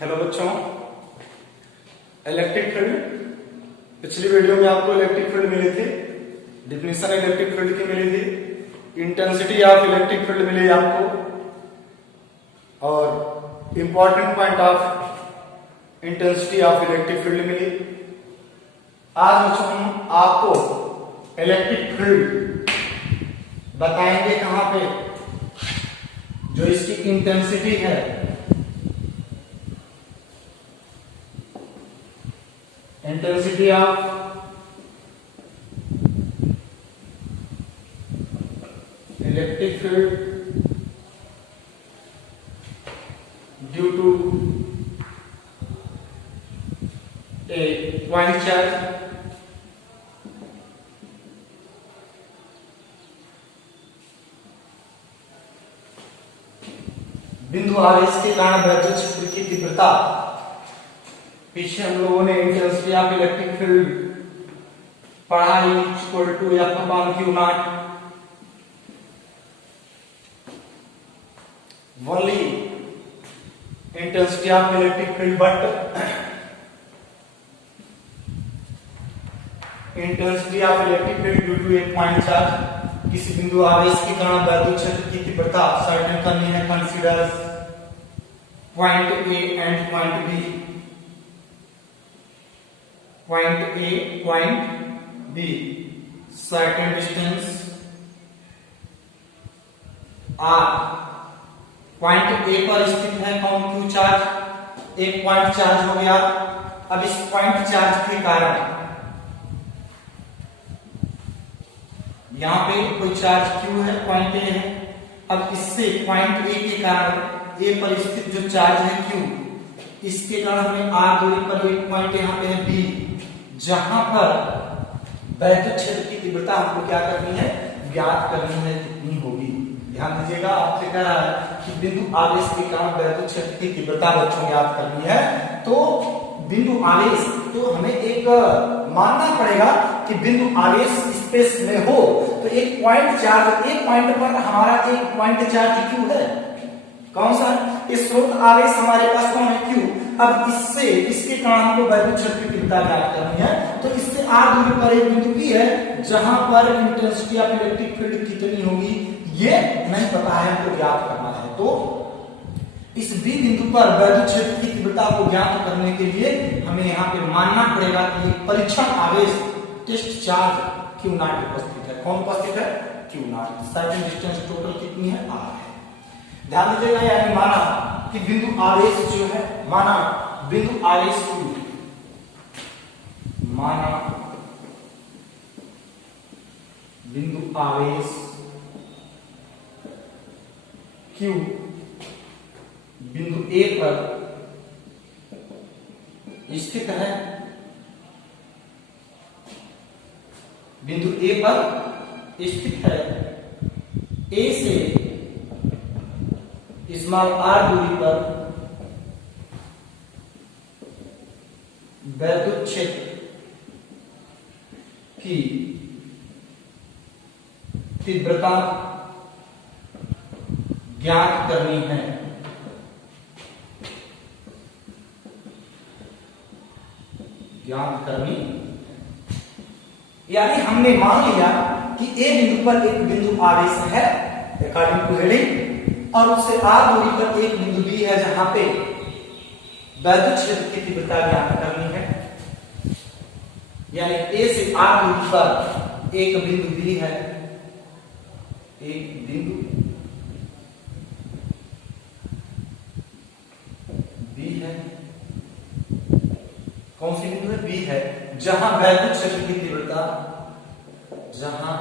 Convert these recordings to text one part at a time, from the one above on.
Hello बच्चों, electric field. पिछली video में आपको इलेक्ट्रिक फील्ड मिली थी, डिफिनेशन इलेक्ट्रिक फील्ड की मिली थी, इंटेंसिटी ऑफ इलेक्ट्रिक फील्ड मिली आपको और important point of intensity of electric field मिली। आज बच्चों हम आपको इलेक्ट्रिक फील्ड बताएंगे कहां पे, जो इसकी इंटेंसिटी है, intensity of electric field due to a point charge बिंदु आवेश के कारण वैद्युत क्षेत्र की तीव्रता। पीछे हम लोगों ने इंटेंसिटी ऑफ इलेक्ट्रिक फील्ड पढ़ा, equal to F upon Q naught. Only intensity of electric field, but intensity of electric field due to a point charge, किसी बिंदु आवेश के कारण वैद्युत क्षेत्र की तीव्रता सर्टेन करनी है। Consider point A and point B, point A point B, certain distance R. पॉइंट ए पर स्थित है कौन, क्यू चार्ज, एक पॉइंट चार्ज हो गया। अब इस पॉइंट चार्ज के कारण यहां पे कोई चार्ज क्यू है, पॉइंट ए है। अब इससे पॉइंट ए के कारण ए पर स्थित जो चार्ज है क्यू, इसके कारण हमें आर दूरी पर एक पॉइंट यहाँ पे है बी, जहां पर वैद्युत क्षेत्र की तीव्रता हमको क्या करनी है, ज्ञात करनी है, कितनी होगी। ध्यान दीजिएगा, आपसे कह रहा है कि बिंदु आवेश के कारण वैद्युत क्षेत्र की तीव्रता बच्चों ज्ञात करनी है। तो बिंदु आवेश, तो हमें एक मानना पड़ेगा कि बिंदु आवेश स्पेस में हो तो एक पॉइंट चार्ज, एक पॉइंट पर हमारा एक पॉइंट चार्ज क्यू है, कौन सा, इस स्रोत आवेश हमारे पास कौन है, क्यू। अब इससे, इसके कारण हमको वैद्युत क्षेत्र की तीव्रता ज्ञात करनी है। तो इससे आर दूरी पर एक बिंदु बी है, जहां पर इंटेंसिटी ऑफ इलेक्ट्रिक फील्ड कितनी होगी ये नहीं पता है, हमको ज्ञात करना है। तो इस बी बिंदु पर वैद्युत क्षेत्र की तीव्रता को ज्ञात करने के लिए हमें यहाँ पे मानना पड़ेगा कि परीक्षण आवेश, टेस्ट चार्ज क्यू नॉट उपस्थित है। कौन उपस्थित है, Q not. Certain distance total कितनी है, आर है। ध्यान दीजिएगा, यानी माना कि बिंदु आवेश जो है, माना बिंदु आवेश क्यू, माना बिंदु आवेश क्यू बिंदु ए पर स्थित है, बिंदु ए पर स्थित है। ए से स्मॉल आर दूरी पर वैद्युत क्षेत्र की तीव्रता ज्ञात करनी है। ज्ञात करनी, यानी हमने मान लिया कि ए बिंदु पर एक बिंदु आवेश है अकॉर्डिंग टू हेडिंग, और उससे आर दूरी पर एक बिंदु बी है जहां पे वैद्युत क्षेत्र की तीव्रता ज्ञात करनी है। यानी ए से आर दूरी पर एक बिंदु बी है, एक बिंदु बी है, कौन सी बिंदु है, बी है, जहां वैद्युत क्षेत्र की तीव्रता, जहां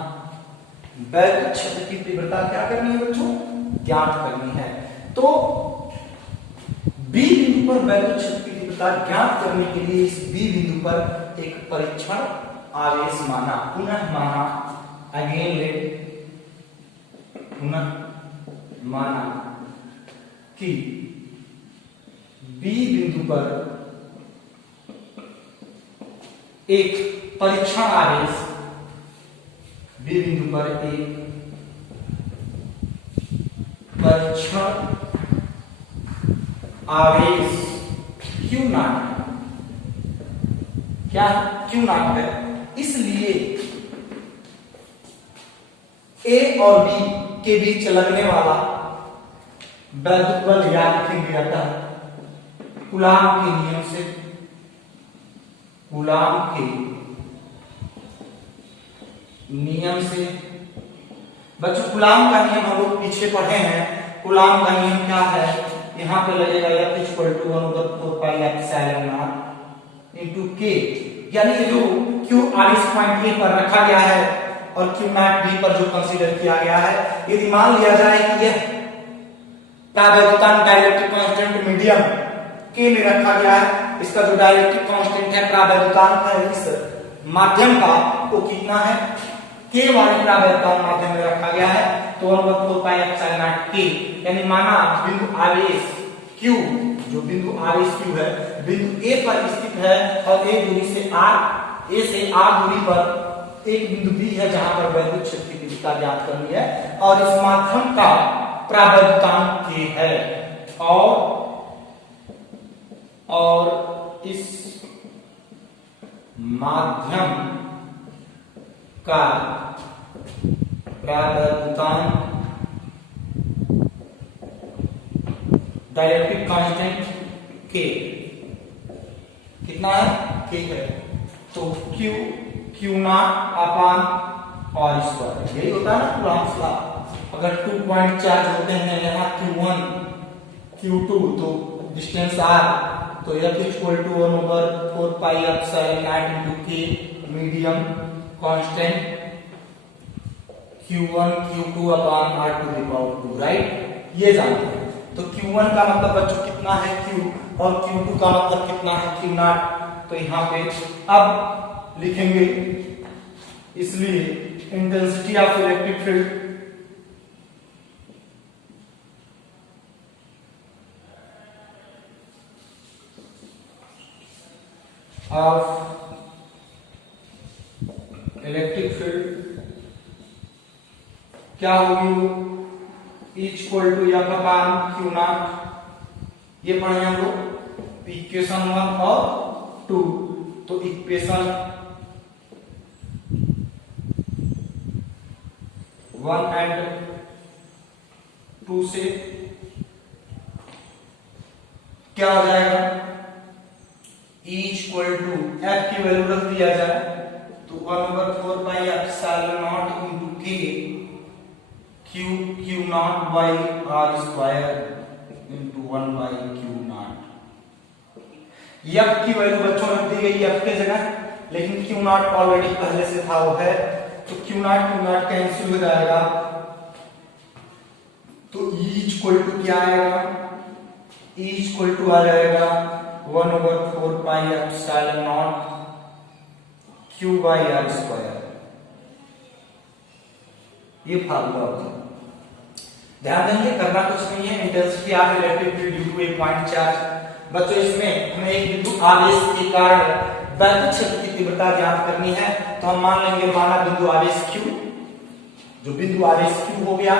वैद्युत क्षेत्र की तीव्रता क्या करनी है बच्चों, ज्ञात करनी है। तो बी बिंदु पर वैद्युत क्षेत्र की तीव्रता ज्ञात करने के लिए इस बी बिंदु पर एक परीक्षण आवेश माना, पुनः माना, अगेन लेट, पुनः माना कि बी बिंदु पर एक परीक्षण आवेश, बी बिंदु पर एक परीक्षण आवेश क्यू नॉट, क्या क्यू नॉट है, इसलिए ए और बी के बीच लगने वाला वैद्युत बल याद रहता है कूलाम के नियम से, कूलाम के नियम से। बच्चों कूलाम का नियम हम लोग पीछे पढ़े हैं। कूलाम का नियम क्या है, यहाँ पे लगेगा F equal to 1/4 pi epsilon naught into के, यानी जो Q आर पॉइंट ए पर रखा गया है और Q नॉट बी पर जो कंसीडर किया गया है, यदि मान लिया जाए कि यह डाइलेक्ट्रिक कांस्टेंट मीडियम के में रखा गया है, इसका जो डाइलेक्ट्रिक कांस्टेंट है प्रावैद्युतांक है इस माध्यम का, वो कितना है, के वाले प्रावैद्युतांक माध्यम में रखा गया है, तो 1/4 पाई एप्सिलॉन नॉट के, यानी माना बिंदु आवेश Q, जो बिंदु आवेश Q है बिंदु A पर स्थित है और एक दूरी से A से R दूरी पर एक बिंदु B है जहां पर वैद्युत क्षेत्र की तीव्रता ज्ञात करनी है और इस माध्यम का प्रावैद्युतांक K है और इस माध्यम का प्रावैद्युतांक डाइलेक्ट्रिक कांस्टेंट K कितना है, K है, तो Q not upon R square, यही होता है ना कूलॉम्स लॉ। अगर 2 पॉइंट चार्ज होते हैं यहाँ Q1 Q2, तो डिस्टेंस R, तो F equal to 1/4 pi epsilon naught into K medium constant Q1 Q2 upon R to the power 2, right, ये जानते हैं। तो Q1 का मतलब बच्चों कितना है Q और Q2 का मतलब कितना है Q नॉट, तो यहाँ पे अब लिखेंगे, इसलिए intensity of electric field of electric field क्या होगी, equal to F upon Q naught, ये पढ़े हम लोग इक्वेशन 1 और 2, तो इक्वेशन 1 एंड 2 से क्या हो जाएगा, E इक्वल टू F की वैल्यू रख दिया जाए तो 1/4 pi epsilon naught into K Q not by R square into 1 by Q not. F की वैल्यू बच्चों रख दी गई F के जगह, लेकिन Q नॉट ऑलरेडी पहले से था वो है, तो Q नॉट कैंसिल हो जाएगा, तो E इक्वल टू क्या आएगा, E इक्वल टू आ जाएगा 1/4 pi epsilon naught Q by R square, ये फार्मूला होता है। ध्यान देंगे, करना कुछ नहीं है, intensity of electric field due to a point charge. बच्चों इसमें हमें एक बिंदु आवेश के कारण वैद्युत क्षेत्र की तीव्रता ज्ञात करनी है, तो हम मान लेंगे, माना बिंदु आवेश Q, जो बिंदु आवेश Q हो गया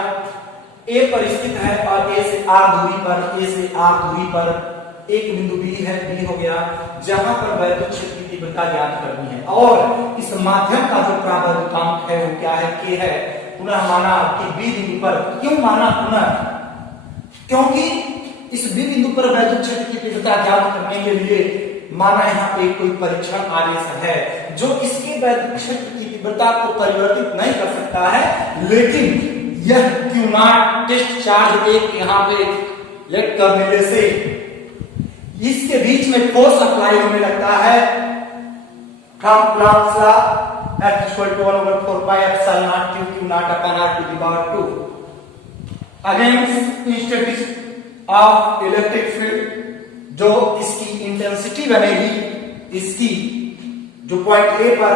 A पर स्थित है और A से R दूरी पर एक बिंदु B है, B हो गया, जहां पर वैद्युत क्षेत्र की तीव्रता ज्ञात करनी है और इस माध्यम का जो प्रावैद्युतांक है वो क्या है, K है। पुनः माना कि B बिंदु पर, क्यों माना पुनः, क्योंकि इस B बिंदु पर वैद्युत क्षेत्र की तीव्रता ज्ञात करने के लिए माना यहाँ पे कोई परीक्षण आवेश है जो इसके वैद्युत क्षेत्र की तीव्रता को परिवर्तित नहीं कर सकता है, लेकिन यह Q नॉट टेस्ट चार्ज एक यहाँ पे लेट कर देने से इसके बीच में फोर्स अप्लाई होने लगता है from Coulomb's law, F equal to 1/4 pi epsilon naught Q naught upon R to the power 2। Again statistics of electric field, जो इसकी इंटेंसिटी बनेगी, इसकी जो पॉइंट A पर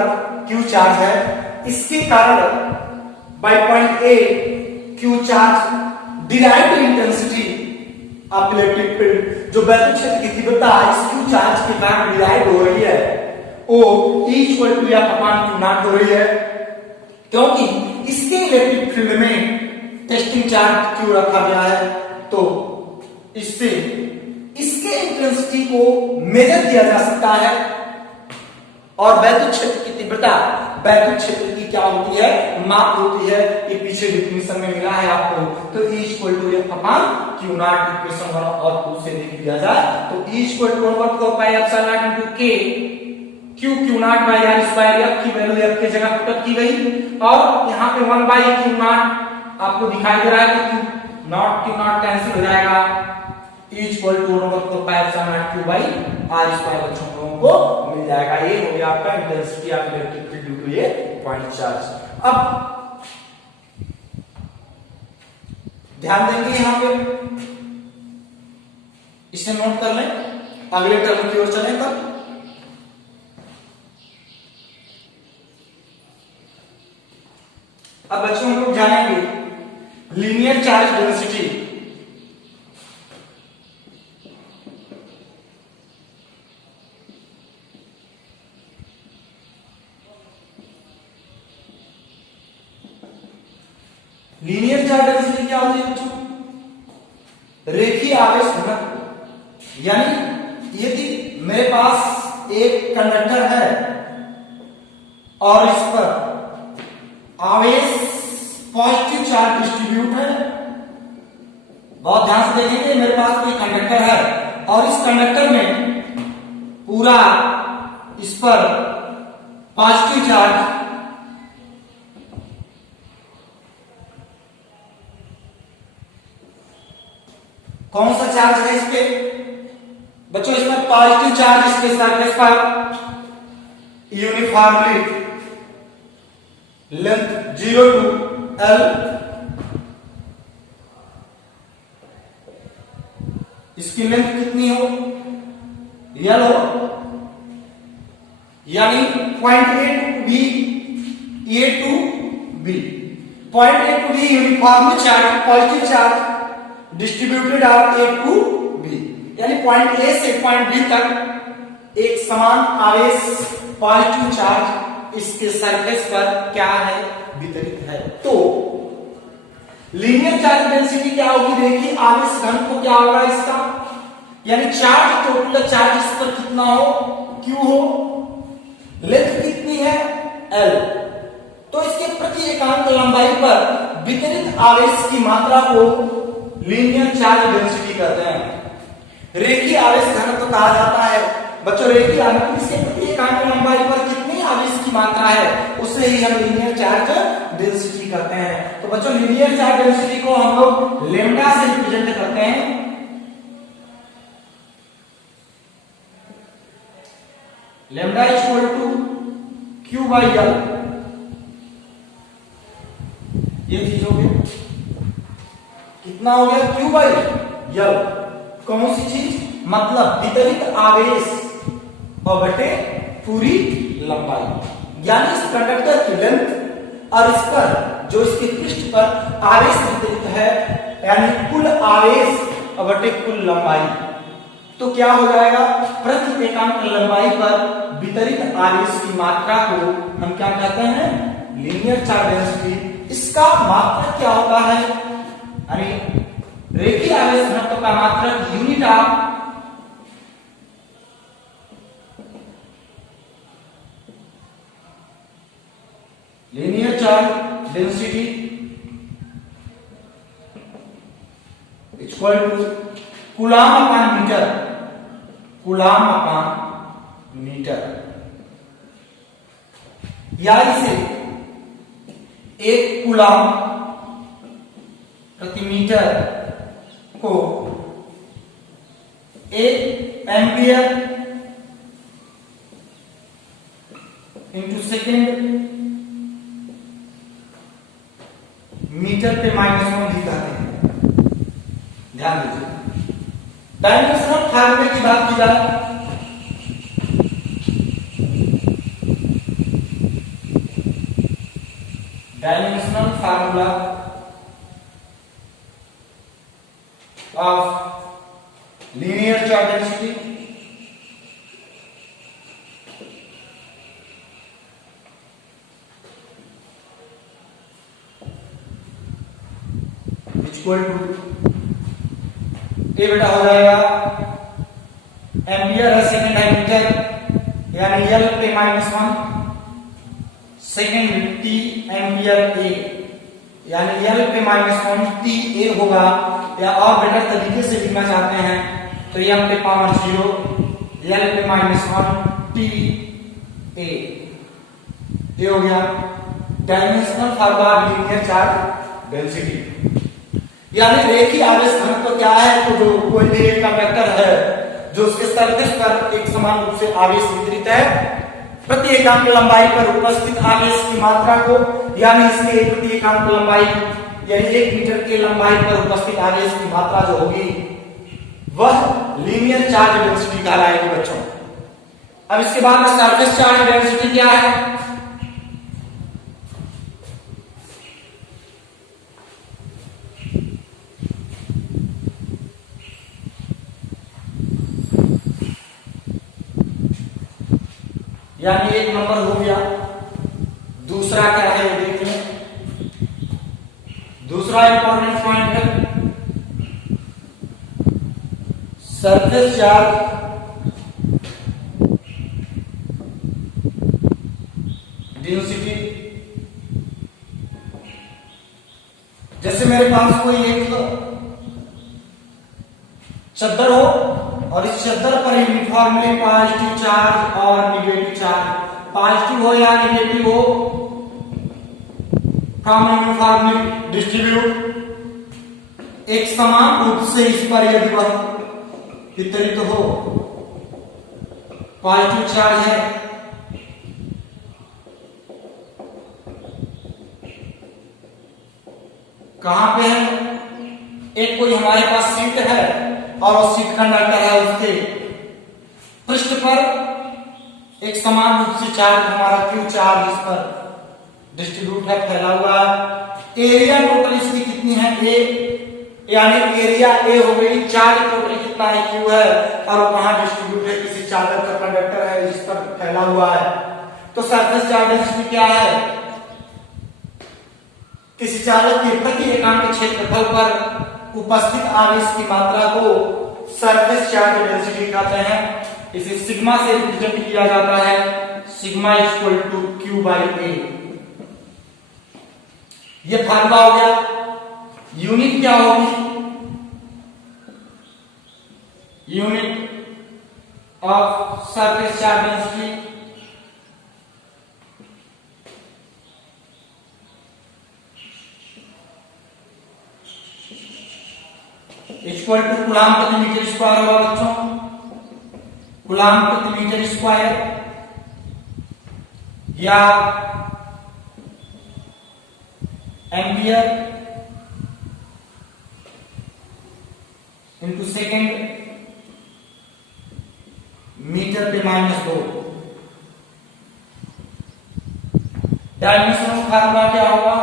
Q चार्ज है, इसके कारण by point A Q charge derived intensity of electric field, जो वैद्युत क्षेत्र की तीव्रता इस Q चार्ज के कारण डिराइव हो रही है, वो E equal to F upon Q naught हो रही है, क्योंकि इसके इलेक्ट्रिक फील्ड में टेस्टिंग चार्ज Q रखा गया है, तो इससे इसके इंटेंसिटी को मेजर किया जा सकता है। और वैद्युत क्षेत्र की तीव्रता वैद्युत क्षेत्र की क्या होती है, माप होती है। ये पीछे डिफिनेशन में मिला है आपको। तो E equal to F upon Q naught, equation 1 और 2 से लिख दिया जाए तो E equal to 1/4 pi epsilon naught into K Q naught by R square. F की वैल्यू F की जगह पुट की गई और यहाँ पे 1/Q नॉट आपको दिखाई दे रहा है कि Q नॉट कैंसिल हो जाएगा। E equal to 1/4 pi epsilon naught Q by R square बच्चों को मिल जाएगा। ये हो गया आपका intensity of electric field due to ये पॉइंट चार्ज। अब ध्यान देंगे यहां पे, इसे नोट कर लें, अगले टर्म की ओर चलें। तब अब बच्चों हम लोग जानेंगे linear charge density. Linear charge density क्या होती है बच्चों, रेखीय आवेश घनत्व। यानी यदि मेरे पास एक कंडक्टर है और इस पर आवेश पॉजिटिव चार्ज डिस्ट्रीब्यूट है, बहुत ध्यान से देखेंगे, मेरे पास कोई कंडक्टर है और इस कंडक्टर में पूरा इस पर पॉजिटिव चार्ज कौन सा चार्ज है इस पे बच्चों, इस पर पॉजिटिव चार्ज इसके सरफेस पर यूनिफॉर्मली लेंथ 0 टू L, इसकी लेंथ कितनी हो, L हो, यानी point A to B, A to B, point A to B uniformly charge positive charge distributed of A to B, यानी पॉइंट A से point B तक एक समान आवेश पॉजिटिव चार्ज इसके सरफेस पर क्या है, वितरित है। तो लीनियर चार्ज डेंसिटी क्या होगी, रेखीय आवेश घनत्व क्या होगा इसका, यानी चार्ज टोटल चार्ज इस पर कितना हो, Q हो, लेंथ कितनी है L, तो इसके प्रति एकांक लंबाई पर वितरित आवेश की मात्रा को लीनियर चार्ज डेंसिटी कहते हैं। रेखीय आवेश घनत्व कहा जाता है बच्चों, रेखीय आवेश इसके प्रति एकांक लंबाई पर कितनी आवेश की मात्रा है उसे ही हम लीनियर चार्ज डेंसिटी कहते हैं। तो बच्चों लीनियर चार्ज डेंसिटी को हम लोग लेम्डा से रिप्रेजेंट करते हैं। Lambda equal to Q by L, ये चीज हो गई, कितना हो गया Q बाई L। कौन सी चीज, मतलब वितरित आवेश बटे पूरी लंबाई, यानी इस कंडक्टर की लेंथ और इस पर जो इसके पृष्ठ पर आवेश वितरित है, यानी कुल आवेश बटे कुल लंबाई। तो क्या हो जाएगा, प्रति एकांक लंबाई पर वितरित आवेश की मात्रा को हम क्या कहते हैं, लीनियर चार्ज डेंसिटी। इसका मात्रक क्या होता है, यानी रेखीय आवेश घनत्व का मात्रक unit of linear charge density equal to coulomb upon metre, coulomb upon metre, या इसे एक कूलॉम प्रति मीटर को एक एम्पियर इंटू सेकेंड मीटर पे -1 भी कहते हैं। ध्यान दीजिए, डायमेंशनल फार्मूले की बात की जाए dimensional formula of linear charge density equal to a बेटा हो जाएगा एम्पियर है, सेकंड है मीटर, यानी L पे -1, सेकंड T एम्पियर A, यानी L पे -1 T A होगा। या और बेटर तरीके से लिखना चाहते हैं तो M पे पावर 0 L पे -1 T A, ये हो गया dimensional formula linear charge density. यानी रेखीय आवेश घनत्व क्या है, तो जो कोई भी एक कंडक्टर है जो उसके सरफेस पर एक समान रूप से आवेश वितरित है, प्रति एकांक लंबाई पर उपस्थित आवेश की मात्रा को, यानी इसके प्रति एकांक लंबाई यानी 1 मीटर के लंबाई पर उपस्थित आवेश की मात्रा जो होगी वह लीनियर चार्ज डेंसिटी कहलाएगी बच्चों। अब इसके बाद में सरफेस चार्ज डेंसिटी क्या है, यानी 1 नंबर हो गया। दूसरा क्या है ये देख लें, दूसरा इंपॉर्टेंट पॉइंट है सरफेस चार्ज डेंसिटी। जैसे मेरे पास कोई एक चद्दर हो और इस चद्दर पर यूनिफॉर्मली पॉजिटिव चार्ज और निगेटिव चार्ज, पॉजिटिव हो या निगेटिव हो, फ्रॉम यूनिफॉर्मली डिस्ट्रीब्यूट, एक समान रूप से इस पर यदि वह वितरित हो, पॉजिटिव चार्ज है, कहां पे है, एक कोई हमारे पास सीट है और उस सीट कंडक्टर है, उसके पृष्ठ पर एक समान रूप से चार्ज हमारा क्यू चार्ज इस पर डिस्ट्रीब्यूट है, फैला हुआ है। एरिया टोटल इसकी कितनी है ए, यानी एरिया ए हो गई, चार्ज टोटल कितना है क्यू है, और वहां डिस्ट्रीब्यूट है किसी चादर का कंडक्टर है जिस पर फैला हुआ है। तो सरफेस चार्ज डेंसिटी क्या है, किसी चादर के प्रति एकांक क्षेत्रफल पर उपस्थित आवेश की मात्रा को सरफेस चार्ज डेंसिटी कहते हैं। इसे सिग्मा से रिप्रेजेंट किया जाता है, sigma equal to Q by A. ये फार्मूला हो गया। यूनिट क्या होगी, unit of surface charge density equal to coulomb प्रति मीटर स्क्वायर होगा बच्चों, कूलाम प्रति मीटर स्क्वायर, या एम्पियर इंटू सेकेंड मीटर पे -2। डायमेंशनल फार्मूला क्या होगा,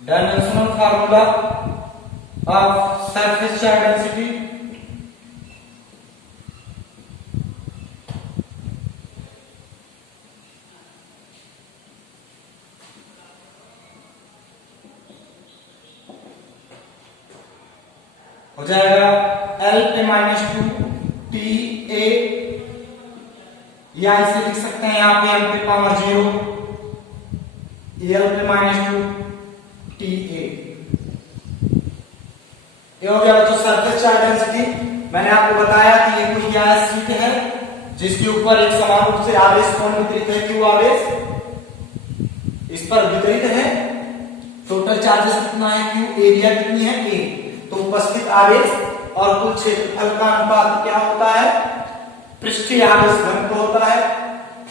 dimensional formula of surface charge density हो जाएगा L पे -2 T A, या इसे लिख सकते हैं यहां पे L पे पावर 0 L पे -2 T A। ये हो गया बच्चों सरफेस चार्ज डेंसिटी। मैंने आपको बताया कि ये कोई क्या सीट है जिसके ऊपर एक समान रूप से आवेश कौन वितरित है, क्यू आवेश इस पर वितरित है। टोटल चार्जेस कितना है क्यू, एरिया कितनी है ए, तो उपस्थित आवेश और कुल क्षेत्रफल का अनुपात क्या होता है, पृष्ठीय आवेश घनत्व होता है।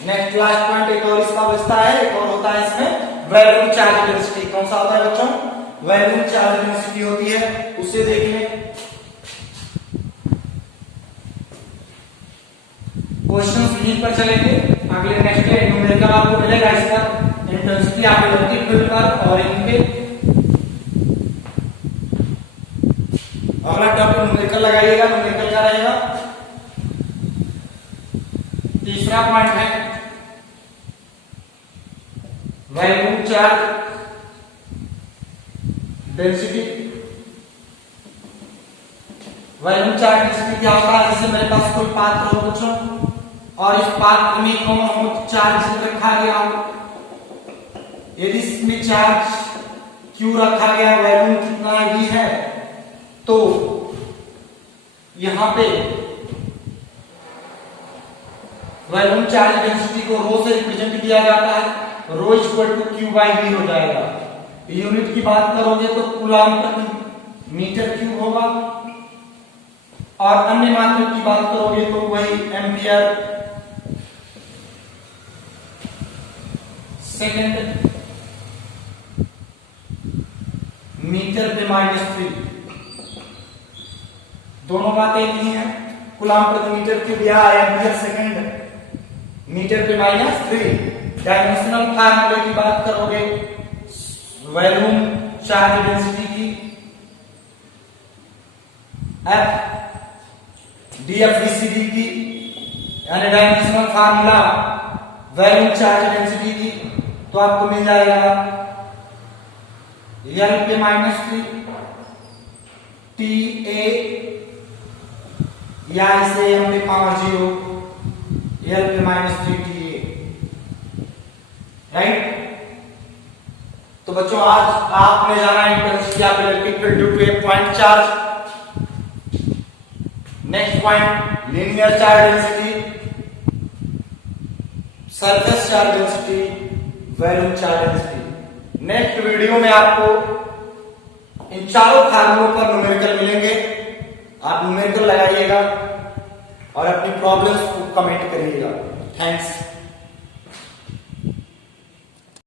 नेक्स्ट लास्ट पॉइंट एक और इसका बचता है, एक और होता है इसमें वॉल्यूम चार्ज डेंसिटी। कौन सा होता है बच्चों, वॉल्यूम चार्ज डेंसिटी होती है, उसे देख लें। क्वेश्चंस यहीं पर चलेंगे, अगले नेक्स्ट डे न्यूमेरिकल आपको मिलेगा इस पर, इंटेंसिटी आपको इलेक्ट्रिक फील्ड पर और इनके अगला टॉपिक न्यूमेरिकल लगाइएगा। न्यूमेरिकल क्या रहेगा, तीसरा पॉइंट है volume charge density, volume charge density क्या होता है? जैसे मेरे पास कोई पात्र हो बच्चों और इस पात्र में कौन हो चार्ज रखा गया हो, यदि इसमें चार्ज Q रखा गया, वॉल्यूम कितना V है, तो यहां पे वॉल्यूम चार्ज डेंसिटी को रो से रिप्रेजेंट किया जाता है, rho equal to Q by V हो जाएगा। यूनिट की बात करोगे तो कूलम प्रति मीटर क्यूब होगा, और अन्य मात्रक की बात करोगे तो वही एम्पियर सेकेंड मीटर पे -3, दोनों बातें एक ही हैं। कूलम प्रति मीटर क्यूब या एम्पियर सेकेंड मीटर पे -3। डायमेंशनल फार्मूले की बात करोगे वॉल्यूम चार्ज डेंसिटी की F DFDCD की, यानी dimensional formula volume charge density की, तो आपको मिल जाएगा L पे -3 TA, या इसे M पे पावर 0 L पे -3 TA, राइट। तो बच्चों आज आपने जाना intensity of electric field due to a point charge. Next point linear charge density, surface charge density, volume charge density. Next video में आपको इन चारों फार्मूलों पर न्यूमेरिकल मिलेंगे। आप न्यूमेरिकल लगाइएगा और अपनी प्रॉब्लम्स को कमेंट करिएगा। थैंक्स।